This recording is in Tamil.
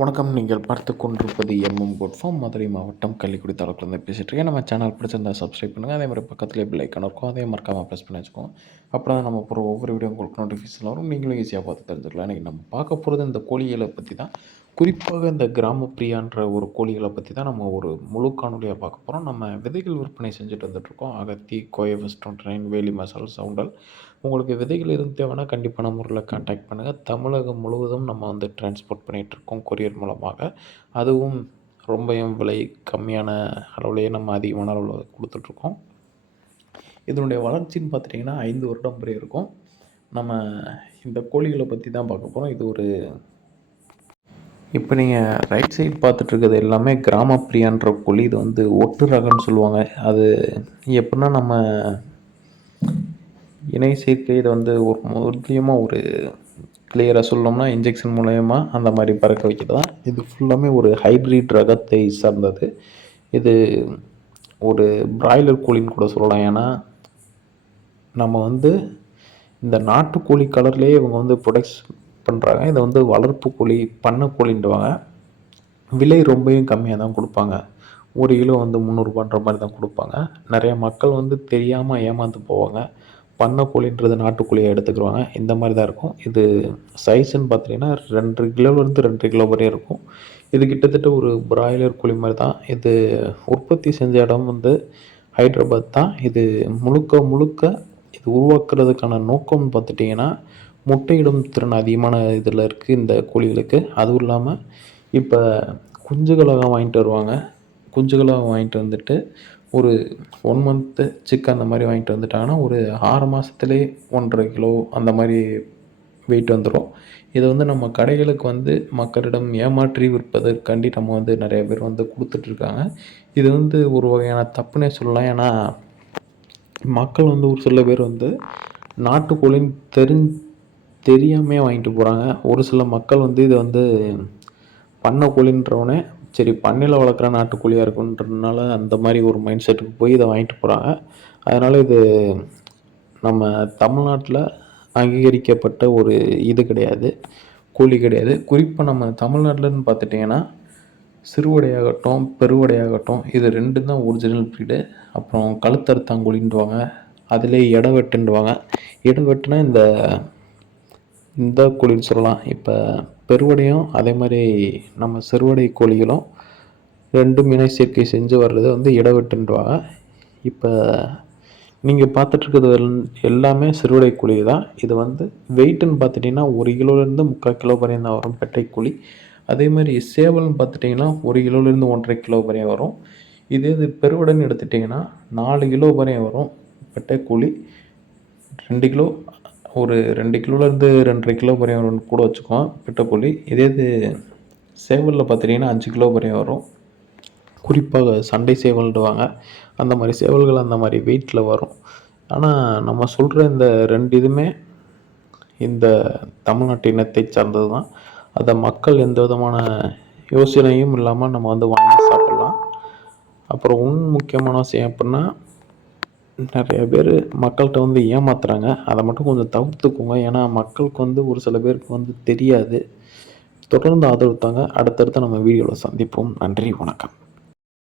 வணக்கம். நீங்கள் பார்த்து கொண்டிருப்பது எம்எம் குட் ஃபார்ம், மதுரை மாவட்டம் கள்ளிக்குடி தாலுக்கிலேருந்து பேசிகிட்டு இருக்கேன். நம்ம சேனல் பிடிச்சிருந்தா சப்ஸ்கிரைப் பண்ணுங்கள். அதே மாதிரி பக்கத்துலேயே பெல் ஐக்கான் இருக்கும், அதையும் மறக்காமல் ப்ரெஸ் பண்ணி வச்சுக்கோங்க. அப்போ தான் நம்ம போகிற ஒவ்வொரு வீடியோ உங்களுக்கு நோட்டிஃபிகேஷன் வரும், நீங்களும் ஈஸியாக பார்த்து தெரிஞ்சுக்கலாம். இன்றைக்கி நம்ம பார்க்க போகிறது இந்த கோழிகளை பற்றி தான். குறிப்பாக இந்த கிராமப்பிரியான்ற ஒரு கோழிகளை பற்றி தான் நம்ம ஒரு முழு காணொலியாக பார்க்க போகிறோம். நம்ம விதைகள் விற்பனை செஞ்சுட்டு வந்துட்டுருக்கோம். அகத்தி, கோயை ஃபஸ்ட் 29, வேலி மசால், சவுண்டல். உங்களுக்கு விதைகள் எதுவும் தேவைன்னா கண்டிப்பான முறையில் கான்டாக்ட் பண்ணுங்கள். தமிழகம் முழுவதும் நம்ம வந்து டிரான்ஸ்போர்ட் பண்ணிகிட்ருக்கோம் கொரியர் மூலமாக. அதுவும் ரொம்பவும் விலை கம்மியான அளவுலேயே நம்ம அதிகமான அளவில் கொடுத்துட்ருக்கோம். இதனுடைய வளர்ச்சின்னு பார்த்துட்டிங்கன்னா 5 வருடம் வரை இருக்கும். நம்ம இந்த கோழிகளை பற்றி தான் பார்க்க போகிறோம். இது ஒரு இப்போ நீங்கள் ரைட் சைடு பார்த்துட்ருக்கிறது எல்லாமே கிராமப்பிரியான்ற கோழி. இது வந்து ஒட்டு ரகம்னு சொல்லுவாங்க. அது எப்படின்னா நம்ம இணை சேர்க்கை இதை வந்து ஒரு முக்கியமாக ஒரு கிளியராக சொல்லணும்னா இன்ஜெக்ஷன் மூலயமா அந்த மாதிரி பறக்க வைக்கிறது தான். இது ஃபுல்லாமே ஒரு ஹைப்ரிட் ரகத்தை சார்ந்தது. இது ஒரு பிராய்லர் கோழின்னு கூட சொல்லலாம். ஏன்னா நம்ம வந்து இந்த நாட்டுக்கோழி கலர்லேயே இவங்க வந்து ப்ரொடக்ட்ஸ் பண்ணுறாங்க. இதை வந்து வளர்ப்பு கோழி, பண்ணை கோழின்டுவாங்க. விலை ரொம்பவும் கம்மியாக தான் கொடுப்பாங்க. 1 கிலோ வந்து 300 ரூபான்ற மாதிரி தான் கொடுப்பாங்க. நிறைய மக்கள் வந்து தெரியாமல் ஏமாந்து போவாங்க. பண்ணை கோழின்றது நாட்டுக்கோழியை எடுத்துக்கிடுவாங்க. இந்த மாதிரி தான் இருக்கும். இது சைஸுன்னு பார்த்தீங்கன்னா 2 கிலோலேருந்து 2 கிலோ வரையும் இருக்கும். இது கிட்டத்தட்ட ஒரு பிராய்லர் கோழி மாதிரி தான். இது உற்பத்தி செஞ்ச இடம் வந்து ஹைதராபாத் தான். இது முழுக்க இது உருவாக்குறதுக்கான நோக்கம்னு பார்த்துட்டிங்கன்னா முட்டையிடும் திறன் அதிகமான இதில் இருக்குது இந்த கோழிகளுக்கு. அதுவும் இல்லாமல் இப்போ குஞ்சுகளாக வாங்கிட்டு வருவாங்க. குஞ்சுகளாக வாங்கிட்டு வந்துட்டு ஒரு 1 மந்த்து சிக்கன் அந்த மாதிரி வாங்கிட்டு வந்துட்டாங்கன்னா ஒரு 6 மாதத்துலேயே 1.5 கிலோ அந்த மாதிரி வெயிட் வந்துடும். இதை வந்து நம்ம கடைகளுக்கு வந்து மக்களிடம் ஏமாற்றி விற்பதற்காண்டி நம்ம வந்து நிறைய பேர் வந்து கொடுத்துட்ருக்காங்க. இது வந்து ஒரு வகையான தப்புனே சொல்லலாம். ஏன்னா மக்கள் வந்து ஒரு சில பேர் வந்து நாட்டுக்கோழின்னு தெரியாமையே வாங்கிட்டு போகிறாங்க. ஒரு சில மக்கள் வந்து இதை வந்து பண்ணை கோழின்றவனே சரி பண்ணையில் வளர்க்குற நாட்டுக்கோழியாக இருக்குன்றதுனால அந்த மாதிரி ஒரு மைண்ட் செட்டுக்கு போய் இதை வாங்கிட்டு போகிறாங்க. அதனால் இது நம்ம தமிழ்நாட்டில் அங்கீகரிக்கப்பட்ட ஒரு இது கிடையாது, கோழி கிடையாது. குறிப்பாக நம்ம தமிழ்நாட்டில்னு பார்த்துட்டிங்கன்னா சிறுவடையாகட்டும் பெருவடையாகட்டும் இது 2 தான் ஒரிஜினல் ப்ரீடு. அப்புறம் கழுத்தறுத்தாங்கோழின்டுவாங்க, அதிலே இடவெட்டுன்டுவாங்க. இடவெட்டுனா இந்த கோழின்னு சொல்லலாம். இப்போ பெருவடையும் அதே மாதிரி நம்ம சிறுவடை கோழிகளும் 2 இணை சேர்க்கை செஞ்சு வர்றது வந்து இடவெட்டுன்டுவாங்க. இப்போ நீங்கள் பார்த்துட்ருக்கிறது எல்லாமே சிறுவடை கோழி தான். இது வந்து வெயிட்டுன்னு பார்த்துட்டிங்கன்னா 1 கிலோலேருந்து 3/4 கிலோ வரையும் தான் வரும் பெட்டை கோழி. அதே மாதிரி சேவல்னு பார்த்துட்டிங்கன்னா 1 கிலோலேருந்து 1.5 கிலோ வரையும் வரும். இது பெருவடைன்னு எடுத்துட்டிங்கன்னா 4 கிலோ வரையும் வரும் பெட்டை கோழி. 2 கிலோ ஒரு 2 கிலோலேருந்து 2.5 கிலோ வரையும் வரும்னு கூட வச்சுக்குவோம் பெட்டைக்கோழி. இது சேவலில் பார்த்துட்டிங்கன்னா 5 கிலோ வரையும் வரும். குறிப்பாக சண்டை சேவல்டுவாங்க. அந்த மாதிரி சேவல்கள் அந்த மாதிரி வெயிட்டில் வரும். ஆனால் நம்ம சொல்கிற இந்த 2 இதுவுமே இந்த தமிழ்நாட்டு இனத்தை சார்ந்தது தான். அதை மக்கள் எந்த விதமான யோசனையும் இல்லாமல் நம்ம வந்து வாங்கி சாப்பிட்லாம். அப்புறம் முக்கியமான விஷயம் எப்படின்னா நிறைய பேர் மக்கள்கிட்ட வந்து ஏமாத்துறாங்க. அதை மட்டும் கொஞ்சம் தவிர்த்துக்கோங்க. ஏன்னா மக்களுக்கு வந்து ஒரு சில பேருக்கு வந்து தெரியாது. தொடர்ந்து ஆதரவு தாங்க. அடுத்தடுத்து நம்ம வீடியோவில் சந்திப்போம். நன்றி, வணக்கம்.